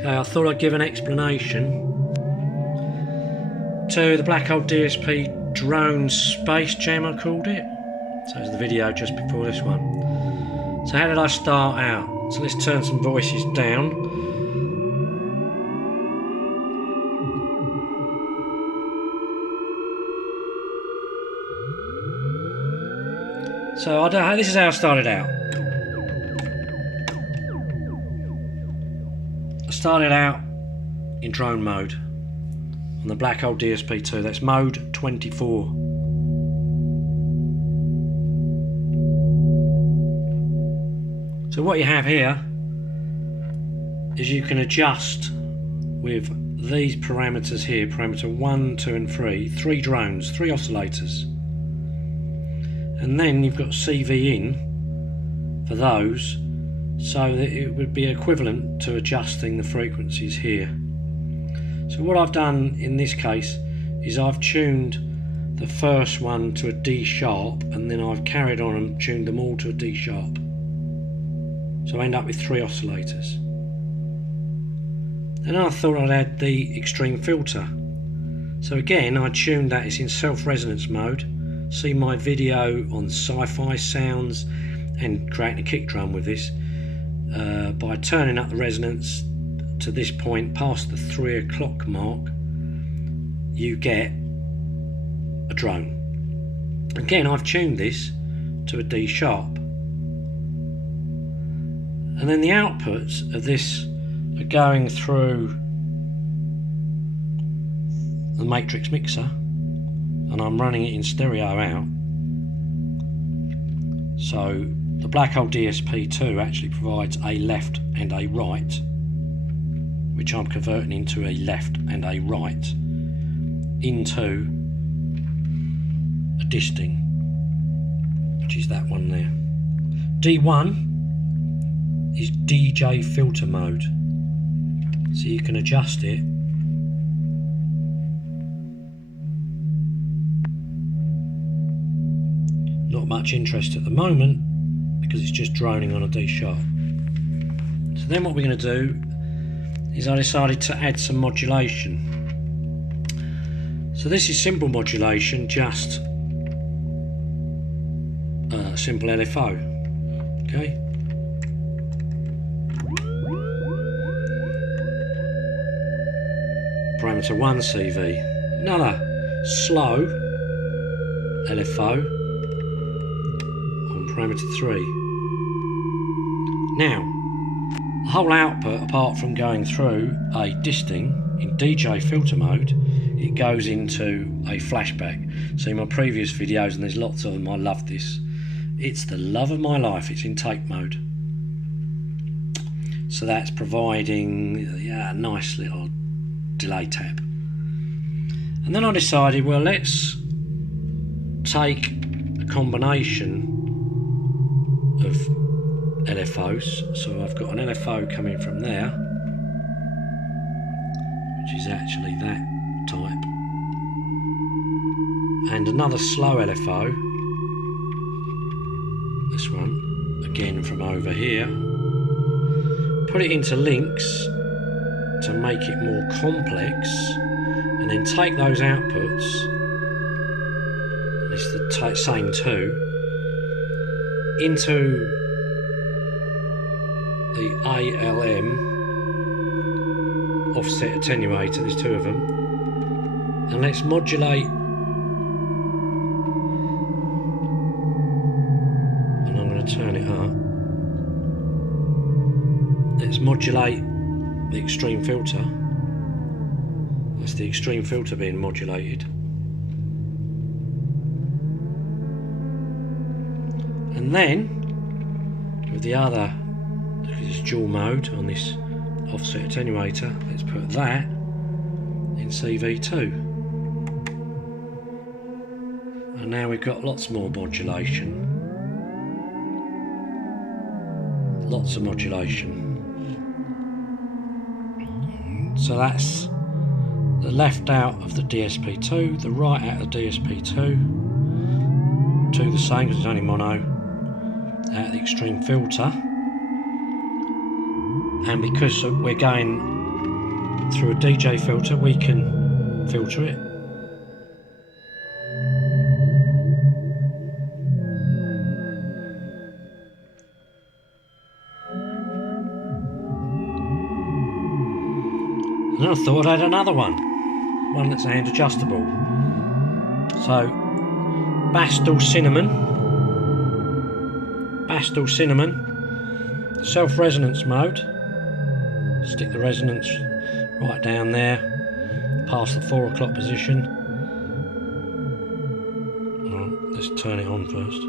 Okay, I thought I'd give an explanation to the Black Hole DSP drone space jam, I called it. So it's the video just before this one. So how did I start out? So let's turn some voices down. So this is how I started out. I started out in drone mode on the Black Hole DSP2. That's mode 24. So what you have here is you can adjust with these parameters here, parameter 1, 2 and 3 drones, 3 oscillators. And then you've got CV in for those, so that it would be equivalent to adjusting the frequencies here. So what I've done in this case is I've tuned the first one to a D sharp, and then I've carried on and tuned them all to a D sharp. So I end up with 3 oscillators. Then I thought I'd add the extreme filter. So again, I tuned that, it's in self-resonance mode. See my video on sci-fi sounds and creating a kick drum with this. By turning up the resonance to this point, past the 3 o'clock mark, you get a drone. Again, I've tuned this to a D sharp. And then the outputs of this are going through the matrix mixer, and I'm running it in stereo out. So the Black Hole DSP2 actually provides a left and a right, which I'm converting into a left and a right into a disting, which is that one there. D1 is DJ filter mode, so you can adjust it not much interest at the moment because it's just droning on a D sharp. So then what we're going to do is I decided to add some modulation. So this is simple modulation, just simple LFO. Okay. Parameter 1 CV. Another slow LFO on parameter 3. Now, the whole output, apart from going through a disting in DJ filter mode, it goes into a flashback. So in my previous videos, and there's lots of them, I love this. It's the love of my life. It's in tape mode. So that's providing a nice little delay tap. And then I decided, well, let's take a combination of LFOs. So I've got an LFO coming from there, which is actually that type, and another slow LFO, this one, again from over here. Put it into links to make it more complex, and then take those outputs, and it's the same two, into the ALM offset attenuator, there's 2 of them, and let's modulate, and I'm going to turn it up. Let's modulate the extreme filter. That's the extreme filter being modulated. And then with the other, because it's dual mode on this offset attenuator, let's put that in CV2. And now we've got lots more modulation. Lots of modulation. So that's the left out of the DSP2, the right out of the DSP2, 2 the same because it's only mono, out of the extreme filter, and because we're going through a DJ filter, we can filter it. And I thought I'd add another one that's hand adjustable. So, Bastel Cinnamon, self-resonance mode. Stick the resonance right down there, past the 4 o'clock position. Right, let's turn it on first,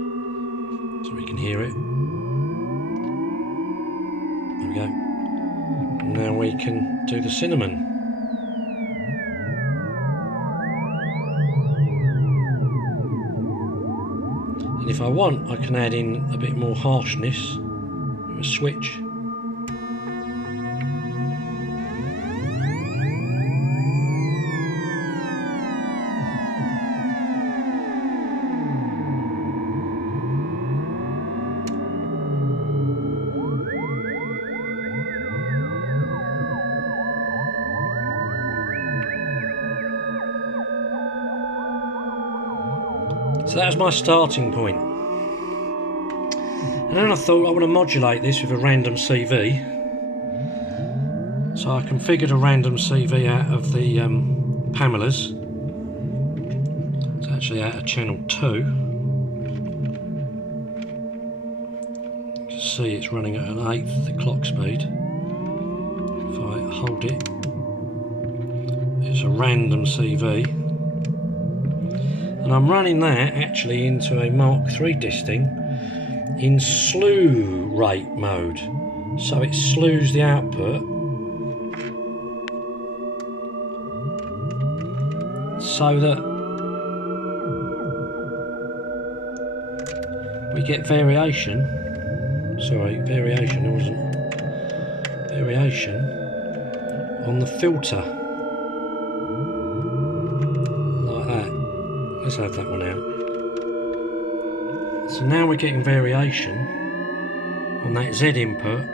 so we can hear it. There we go. Now we can do the cinnamon. And if I want, I can add in a bit more harshness with a switch. So that was my starting point. And then I thought I want to modulate this with a random CV. So I configured a random CV out of the Pamelas. It's actually out of channel 2. You can see it's running at an 1/8 the clock speed. If I hold it, it's a random CV. And I'm running that actually into a Mark III disting in slew rate mode. So it slews the output so that we get variation. Variation on the filter. Let's have that one out. So now we're getting variation on that Z input,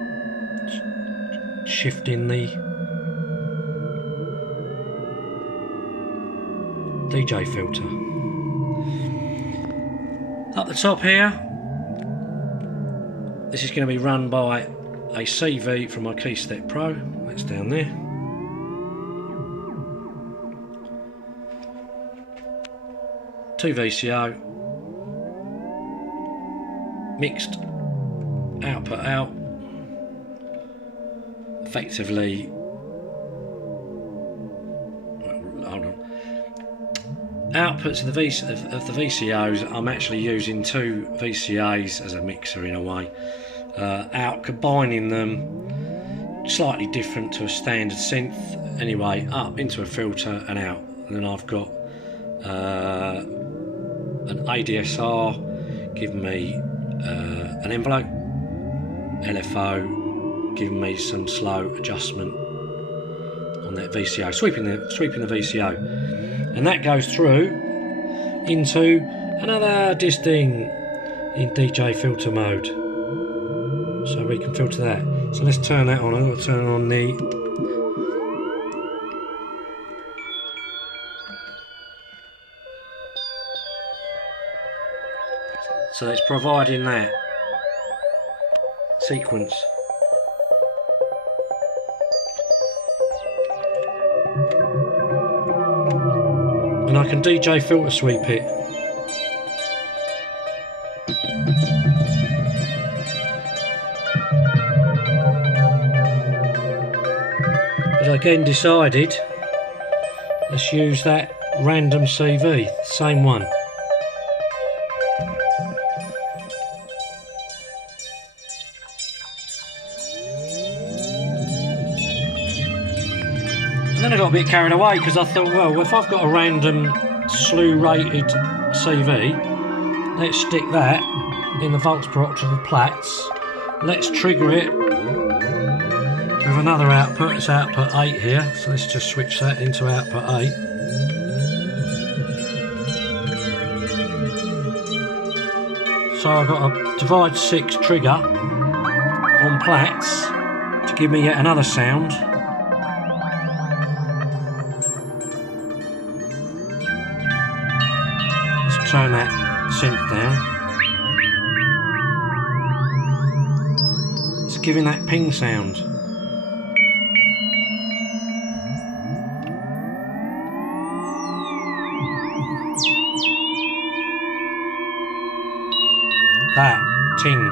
shifting the DJ filter. Up the top here, this is going to be run by a CV from my Keystep Pro. That's down there. Two VCO, mixed output out, effectively, hold on, outputs of the VCOs, I'm actually using 2 VCAs as a mixer in a way, out combining them, slightly different to a standard synth, anyway, up into a filter and out, and then I've got an ADSR giving me an envelope, LFO giving me some slow adjustment on that VCO, sweeping the VCO, and that goes through into another disting in DJ filter mode, so we can filter that. So let's turn that on. I've got to turn on the so it's providing that sequence. And I can DJ filter sweep it. But I again decided, let's use that random CV, same one. And then I got a bit carried away because I thought, well, if I've got a random slew rated CV, let's stick that in the volts per octave of Platts. Let's trigger it with another output. It's output 8 here, so let's just switch that into output 8. So I've got a divide 6 trigger on Platts to give me yet another sound. turn that synth down. It's giving that ping sound. That ting.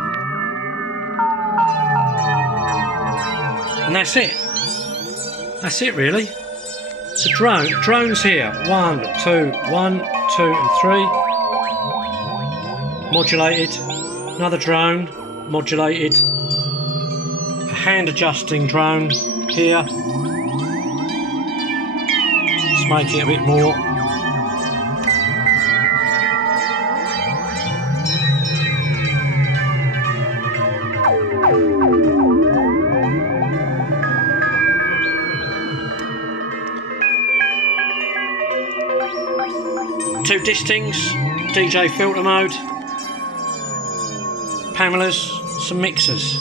And that's it. That's it really. So drones here. 1, 2, 1, 2 and 3. Modulated. Another drone. Modulated. A hand adjusting drone here. Let's make it a bit more. Two distings, DJ filter mode, Pamelas, some mixers,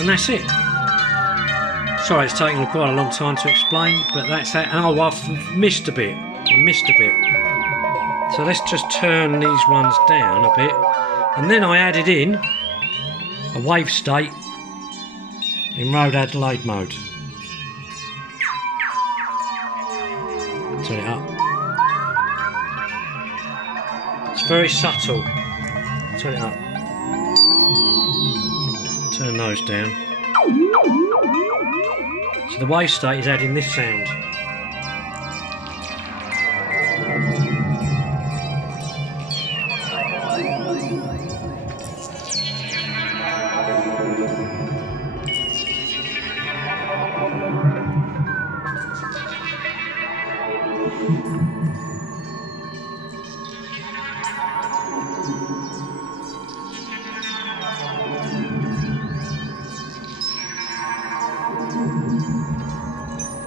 and that's it. Sorry, it's taking quite a long time to explain, but that's that. Oh, I've missed a bit. So let's just turn these ones down a bit, and then I added in a Wavestate in Road Adelaide mode. Turn it up. Very subtle. Turn it up. Turn those down. So the Wavestate is adding this sound.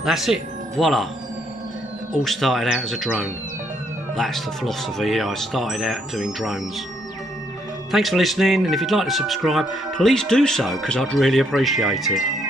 That's it, voila. It all started out as a drone. That's the philosophy here. I started out doing drones. Thanks for listening, and if you'd like to subscribe, please do so, because I'd really appreciate it.